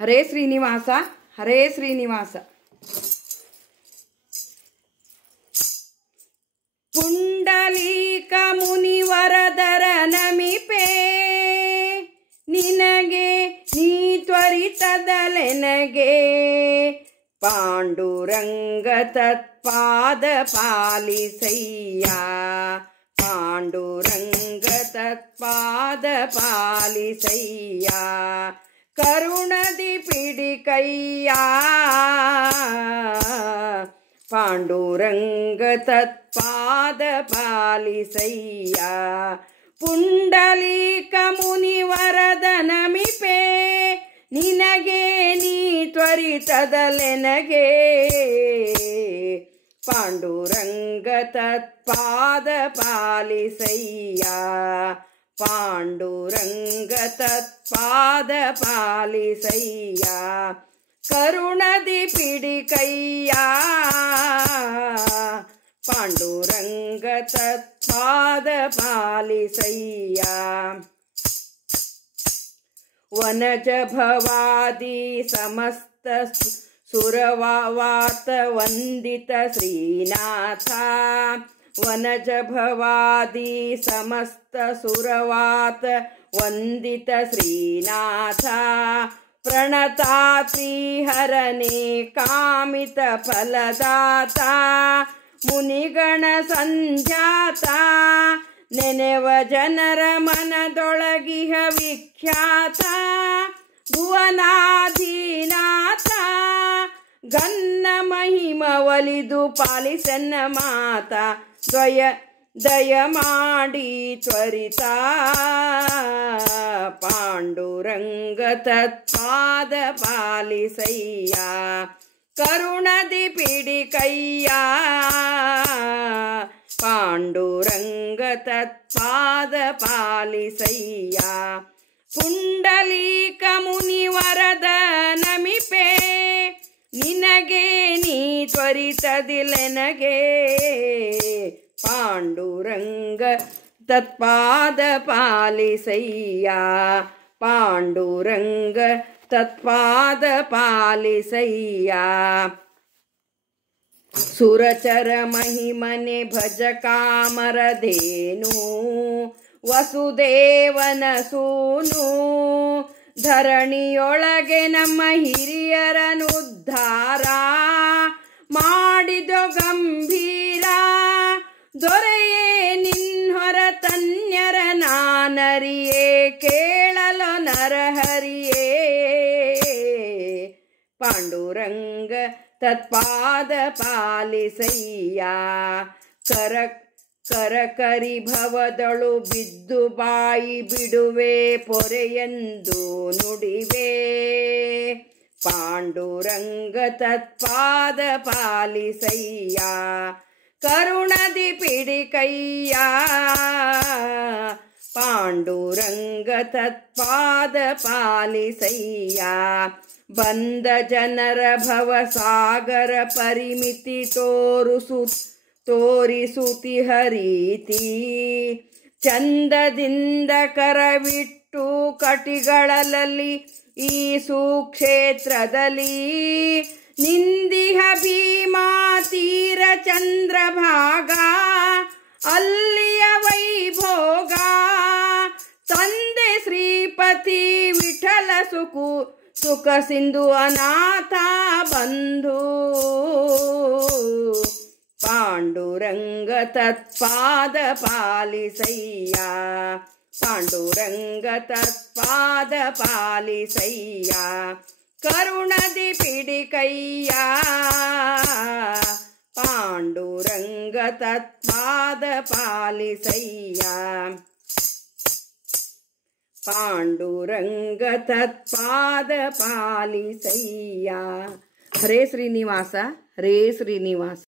ಹರೇ ಶ್ರೀನಿವಾಸ ಹರೇ ಶ್ರೀನಿವಾಸ. ಪುಂಡಲೀಕ ಮುನಿವರದರ ನಮಿಪೆ ನಿನಗೆ ನೀ ತ್ವರಿತದಲೆನಗೆ. ಪಾಂಡುರಂಗ ತತ್ಪಾದ ಪಾಲಿಸಯ್ಯ ಪಾಂಡುರಂಗ ತತ್ಪಾದ ಪಾಲಿಸಯ್ಯ. ಕರುಣದಿ ಪಿಡಿಕಯ್ಯ ಪಾಂಡುರಂಗ ತತ್ಪಾದ ಪಾಲಿಸಯ್ಯ. ಪುಂಡಲೀಕ ಮುನಿವರದ ನಮಿಪೆ ನಿನಗೆ ನೀ ತ್ವರಿತದಲೆನಗೆ. ಪಾಂಡುರಂಗ ತತ್ಪಾದ ಪಾಲಿಸಯ್ಯ ಪಾಂಡುರಂಗ ತತ್ಪಾದ ಪಾಲಿಸಯ್ಯ. ಕರುಣದಿ ಪಿಡಿಕಯ್ಯ ಪಾಂಡುರಂಗ ತತ್ಪಾದ ಪಾಲಿಸಯ್ಯ. ವನಜ ಭವಾದಿ ಸಮಸ್ತ ಸುರವಾತ ವಂದಿತ ಶ್ರೀನಾಥ. ವನಜ ಭವಾದಿ ಸಮಸ್ತ ಸುರವಾತ ವಂದಿತ ಶ್ರೀನಾಥ. ಪ್ರಣತಾತ್ರಿ ಹರನೇ ಕಾಮಿತ ಫಲದಾತ. ಮುನಿಗಣ ಸಂಜಾತ ನೆನೆವ ಜನರ ಮನದೊಳಗಿಹ ವಿಖ್ಯಾತ. ಭುವನಾಧೀನಾಥ ಗನ್ನ ಮಹಿಮ ಒಲಿದು ಪಾಲಿಸನ್ನ ಮಾತ. ದಯ ಮಾಡಿ ತ್ವರಿತ ಪಾಂಡುರಂಗ ತತ್ಪಾದ ಪಾಲಿಸಯ್ಯ. ಕರುಣದಿ ಪಿಡಿಕಯ್ಯ ಪಾಂಡುರಂಗ ತತ್ಪಾದ ಪಾಲಿಸಯ್ಯ. ಪುಂಡಲೀಕ ಮುನಿವರದ ನಮಿಪೆ ನಿನಗೆ ನೀ ತ್ವರಿತದಿಲೆನಗೆ. ಪಾಂಡುರಂಗ ತತ್ಪಾದ ಪಾಲಿಸಯ್ಯ ಪಾಂಡುರಂಗ ತತ್ಪಾದ ಪಾಲಿಸಯ್ಯ. ಸುರಚರ ಮಹಿಮನೆ ಭಜ ಕಾಮರಧೇನು ವಸುದೇವನ ಸೂನು. ಧರಣಿಯೊಳಗೆ ನಮ್ಮ ಹಿರಿಯರನುದ್ಧಾರ ಮಾಡಿದೊ ಗಂಭೀರ. ದೊರೆಯೇ ನಿನ್ಹೊರ ತನ್ಯರ ನಾನರಿಯೇ ಕೇಳಲು ನರಹರಿಯೇ. ಪಾಂಡುರಂಗ ತತ್ಪಾದ ಪಾಲಿಸಯ್ಯ. ಕರಕರಿ ಭವದಳು ಬಿದ್ದು ಬಾಯಿ ಬಿಡುವೆ ಪೊರೆಯೆಂದು ನುಡಿವೆ. ಪಾಂಡುರಂಗ ತತ್ಪಾದ ಪಾಲಿಸಯ್ಯ. ಕರುಣದಿ ಪಿಡಿಕಯ್ಯ ಪಾಂಡುರಂಗ ತತ್ಪಾದ ಪಾಲಿಸಯ್ಯ. ಬಂದ ಜನರ ಭವಸಾಗರ ಪರಿಮಿತಿ ತೋರಿಸುತ್ತಿಹ ರೀತಿ. ಚಂದದಿಂದ ಕರವಿಟ್ಟು ಕಟಿಗಳಲ್ಲಿ ಈ ಸುಕ್ಷೇತ್ರದಲ್ಲಿ. ನಿಂದಿಹ ಭೀಮಾ ತೀರ ಚಂದ್ರಭಾಗ ಅಲ್ಲಿಯ ವೈಭೋಗ. ತಂದೆ ಶ್ರೀಪತಿ ವಿಠಲ ಸುಖ ಸಿಂಧು ಅನಾಥ ಬಂಧು. ಪಾಂಡುರಂಗ ತತ್ಪಾದ ಪಾಲಿಸಯ್ಯ ಪಾಂಡುರಂಗ ತತ್ಪಾದ ಪಾಲಿಸಯ್ಯ. ಕರುಣದಿ ಪಿಡಿಕಯ್ಯ ಪಾಂಡುರಂಗ ತತ್ಪಾದ ಪಾಲಿಸಯ್ಯ. ಪಾಂಡುರಂಗ ತತ್ಪಾದ ಪಾಲಿಸಯ್ಯ. ಹರೇ ಶ್ರೀನಿವಾಸ ಹರೇ ಶ್ರೀನಿವಾಸ.